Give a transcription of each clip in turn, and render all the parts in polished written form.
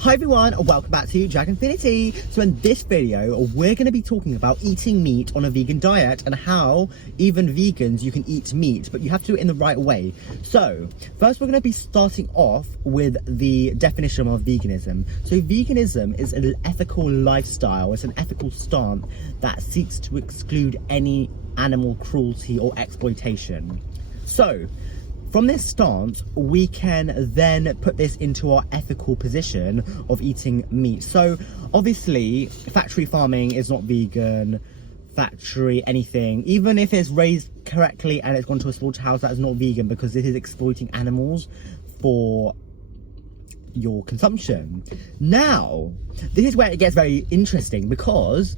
Hi everyone, and welcome back to Dragonfinity. So in this video, we're going to be talking about eating meat on a vegan diet and how even vegans, you can eat meat, but you have to do it in the right way. So first we're going to be starting off with the definition of veganism. So veganism is an ethical lifestyle. It's an ethical stance that seeks to exclude any animal cruelty or exploitation. So from this stance, we can then put this into our ethical position of eating meat. So obviously, factory farming is not vegan, factory anything. Even if it's raised correctly and it's gone to a slaughterhouse, that is not vegan because it is exploiting animals for your consumption. Now, this is where it gets very interesting because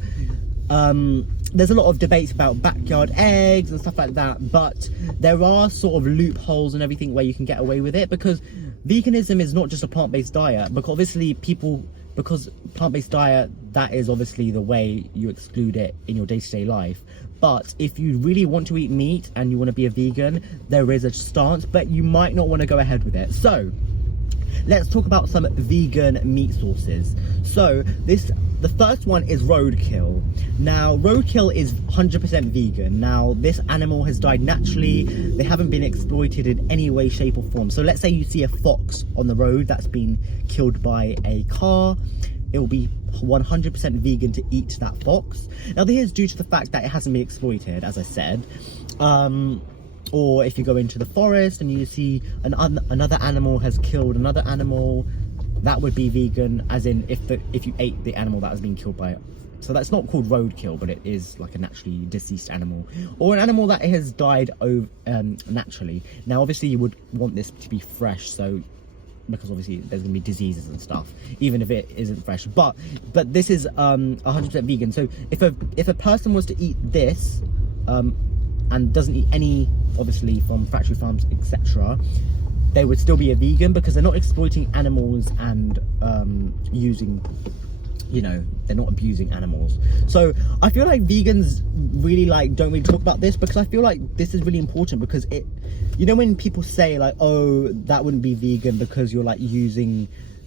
there's a lot of debates about backyard eggs and stuff like that, but there are sort of loopholes and everything where you can get away with it, because veganism is not just a plant-based diet, because obviously because plant-based diet, that is obviously the way you exclude it in your day-to-day life. But if you really want to eat meat and you want to be a vegan, there is a stance, but you might not want to go ahead with it. So let's talk about some vegan meat sources. So the first one is roadkill. Now, roadkill is 100% vegan. Now, this animal has died naturally. They haven't been exploited in any way, shape or form. So let's say you see a fox on the road that's been killed by a car. It will be 100% vegan to eat that fox. Now, this is due to the fact that it hasn't been exploited, as I said. Or if you go into the forest and you see another animal has killed another animal, that would be vegan, as in if you ate the animal that has been killed by it. So that's not called roadkill, but it is like a naturally deceased animal, or an animal that has died naturally. Now obviously you would want this to be fresh, so because obviously there's gonna be diseases and stuff even if it isn't fresh, but this is 100% vegan. So if a person was to eat this and doesn't eat any, obviously, from factory farms, etc., they would still be a vegan because they're not exploiting animals and using, they're not abusing animals. So I feel like vegans really don't really talk about this, because I feel like this is really important, because it, when people say like, oh, that wouldn't be vegan because you're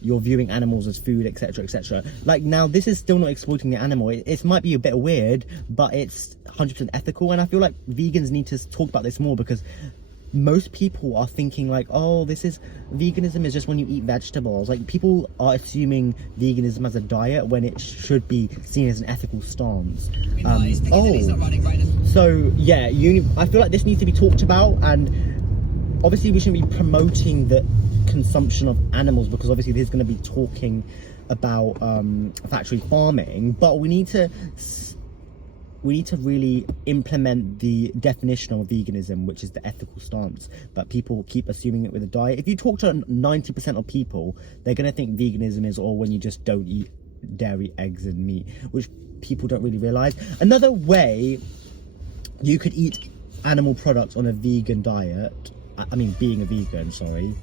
you're viewing animals as food, etc, etc. Now this is still not exploiting the animal. It might be a bit weird, but it's 100% ethical, and I feel like vegans need to talk about this more, because most people are thinking like, oh, veganism is just when you eat vegetables. People are assuming veganism as a diet when it should be seen as an ethical stance. So yeah, I feel like this needs to be talked about, and obviously we shouldn't be promoting the consumption of animals, because obviously this is going to be talking about factory farming, but we need to really implement the definition of veganism, which is the ethical stance, but people keep assuming it with a diet. If you talk to 90% of people, they're going to think veganism is all when you just don't eat dairy, eggs and meat, which people don't really realize. Another way you could eat animal products on a vegan diet, being a vegan, sorry,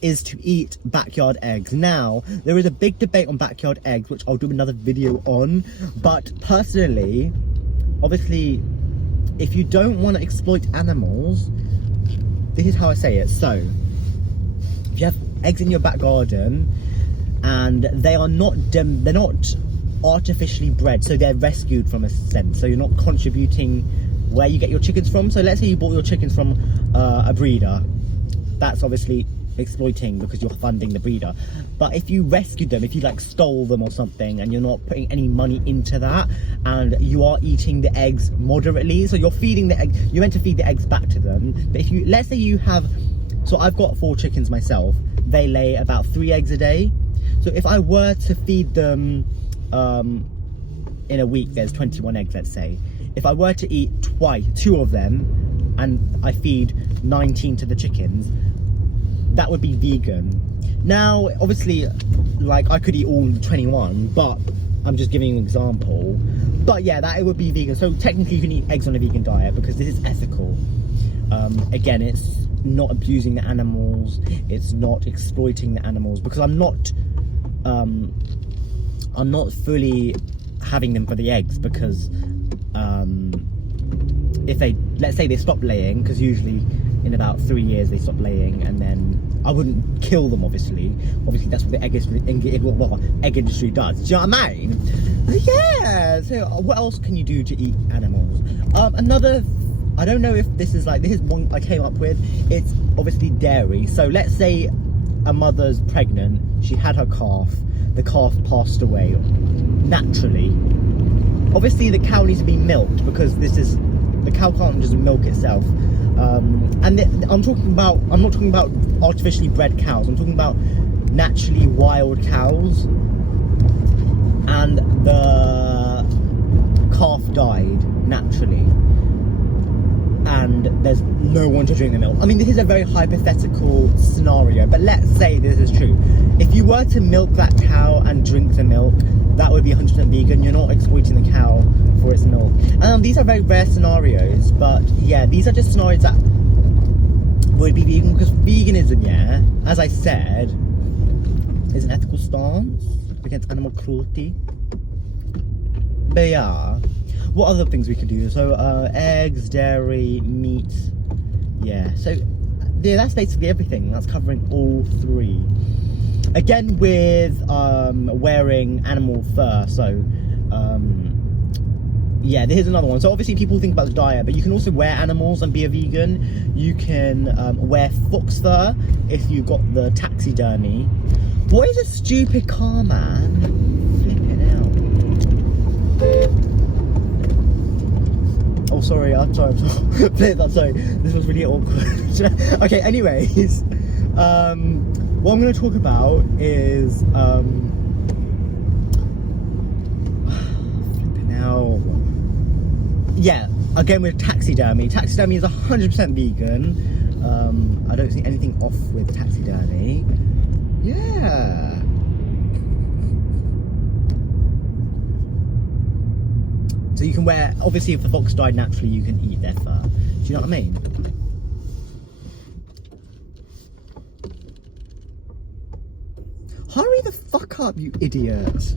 is to eat backyard eggs. Now, there is a big debate on backyard eggs, which I'll do another video on, but personally, obviously, if you don't want to exploit animals, this is how I say it. So, if you have eggs in your back garden, and they're not artificially bred, so they're rescued from a sense, so you're not contributing where you get your chickens from. So let's say you bought your chickens from a breeder. That's obviously exploiting because you're funding the breeder. But if you rescued them, if you stole them or something, and you're not putting any money into that, and you are eating the eggs moderately, so you're feeding the eggs, you're meant to feed the eggs back to them. But if let's say you have, so I've got 4 chickens myself, they lay about 3 eggs a day. So if I were to feed them in a week, there's 21 eggs, let's say. If I were to eat 2 of them, and I feed 19 to the chickens, that would be vegan. Now, obviously, I could eat all 21, but I'm just giving you an example. But yeah, it would be vegan. So technically you can eat eggs on a vegan diet because this is ethical. Again, it's not abusing the animals, it's not exploiting the animals, because I'm not fully having them for the eggs, because if let's say they stop laying, because usually in about 3 years they stop laying, and then I wouldn't kill them, obviously. Obviously, that's what the egg industry does. Do you know what I mean? Yeah. So, what else can you do to eat animals? Another. I don't know if this is one I came up with. It's obviously dairy. So let's say a mother's pregnant. She had her calf. The calf passed away naturally. Obviously, the cow needs to be milked because the cow can't just milk itself. And I'm not talking about artificially bred cows. I'm talking about naturally wild cows. And the calf died naturally. And there's no one to drink the milk. I mean, this is a very hypothetical scenario, but let's say this is true. If you were to milk that cow and drink the milk, that would be 100% vegan. You're not exploiting the cow for its milk. These are very rare scenarios, but yeah, these are just scenarios that would be vegan, because veganism, yeah, as I said, is an ethical stance against animal cruelty. But yeah, what other things we can do? So eggs, dairy, meat, yeah, so yeah, that's basically everything. That's covering all three. Again, with wearing animal fur, so yeah, here's another one. So obviously people think about the diet, but you can also wear animals and be a vegan. You can wear fox fur if you've got the taxidermy. What is a stupid car, man? Flipping out. Oh, sorry, I'm sorry. Sorry, this was really awkward. Okay, anyways, what I'm going to talk about is flipping out. Yeah, again with taxidermy. Taxidermy is 100% vegan. I don't see anything off with taxidermy. Yeah. So you can wear, obviously if the fox died naturally, you can eat their fur. Do you know what I mean? Hurry the fuck up, you idiot.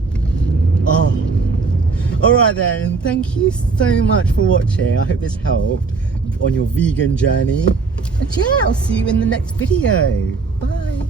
Oh. Alright then, thank you so much for watching. I hope this helped on your vegan journey. And yeah, I'll see you in the next video. Bye.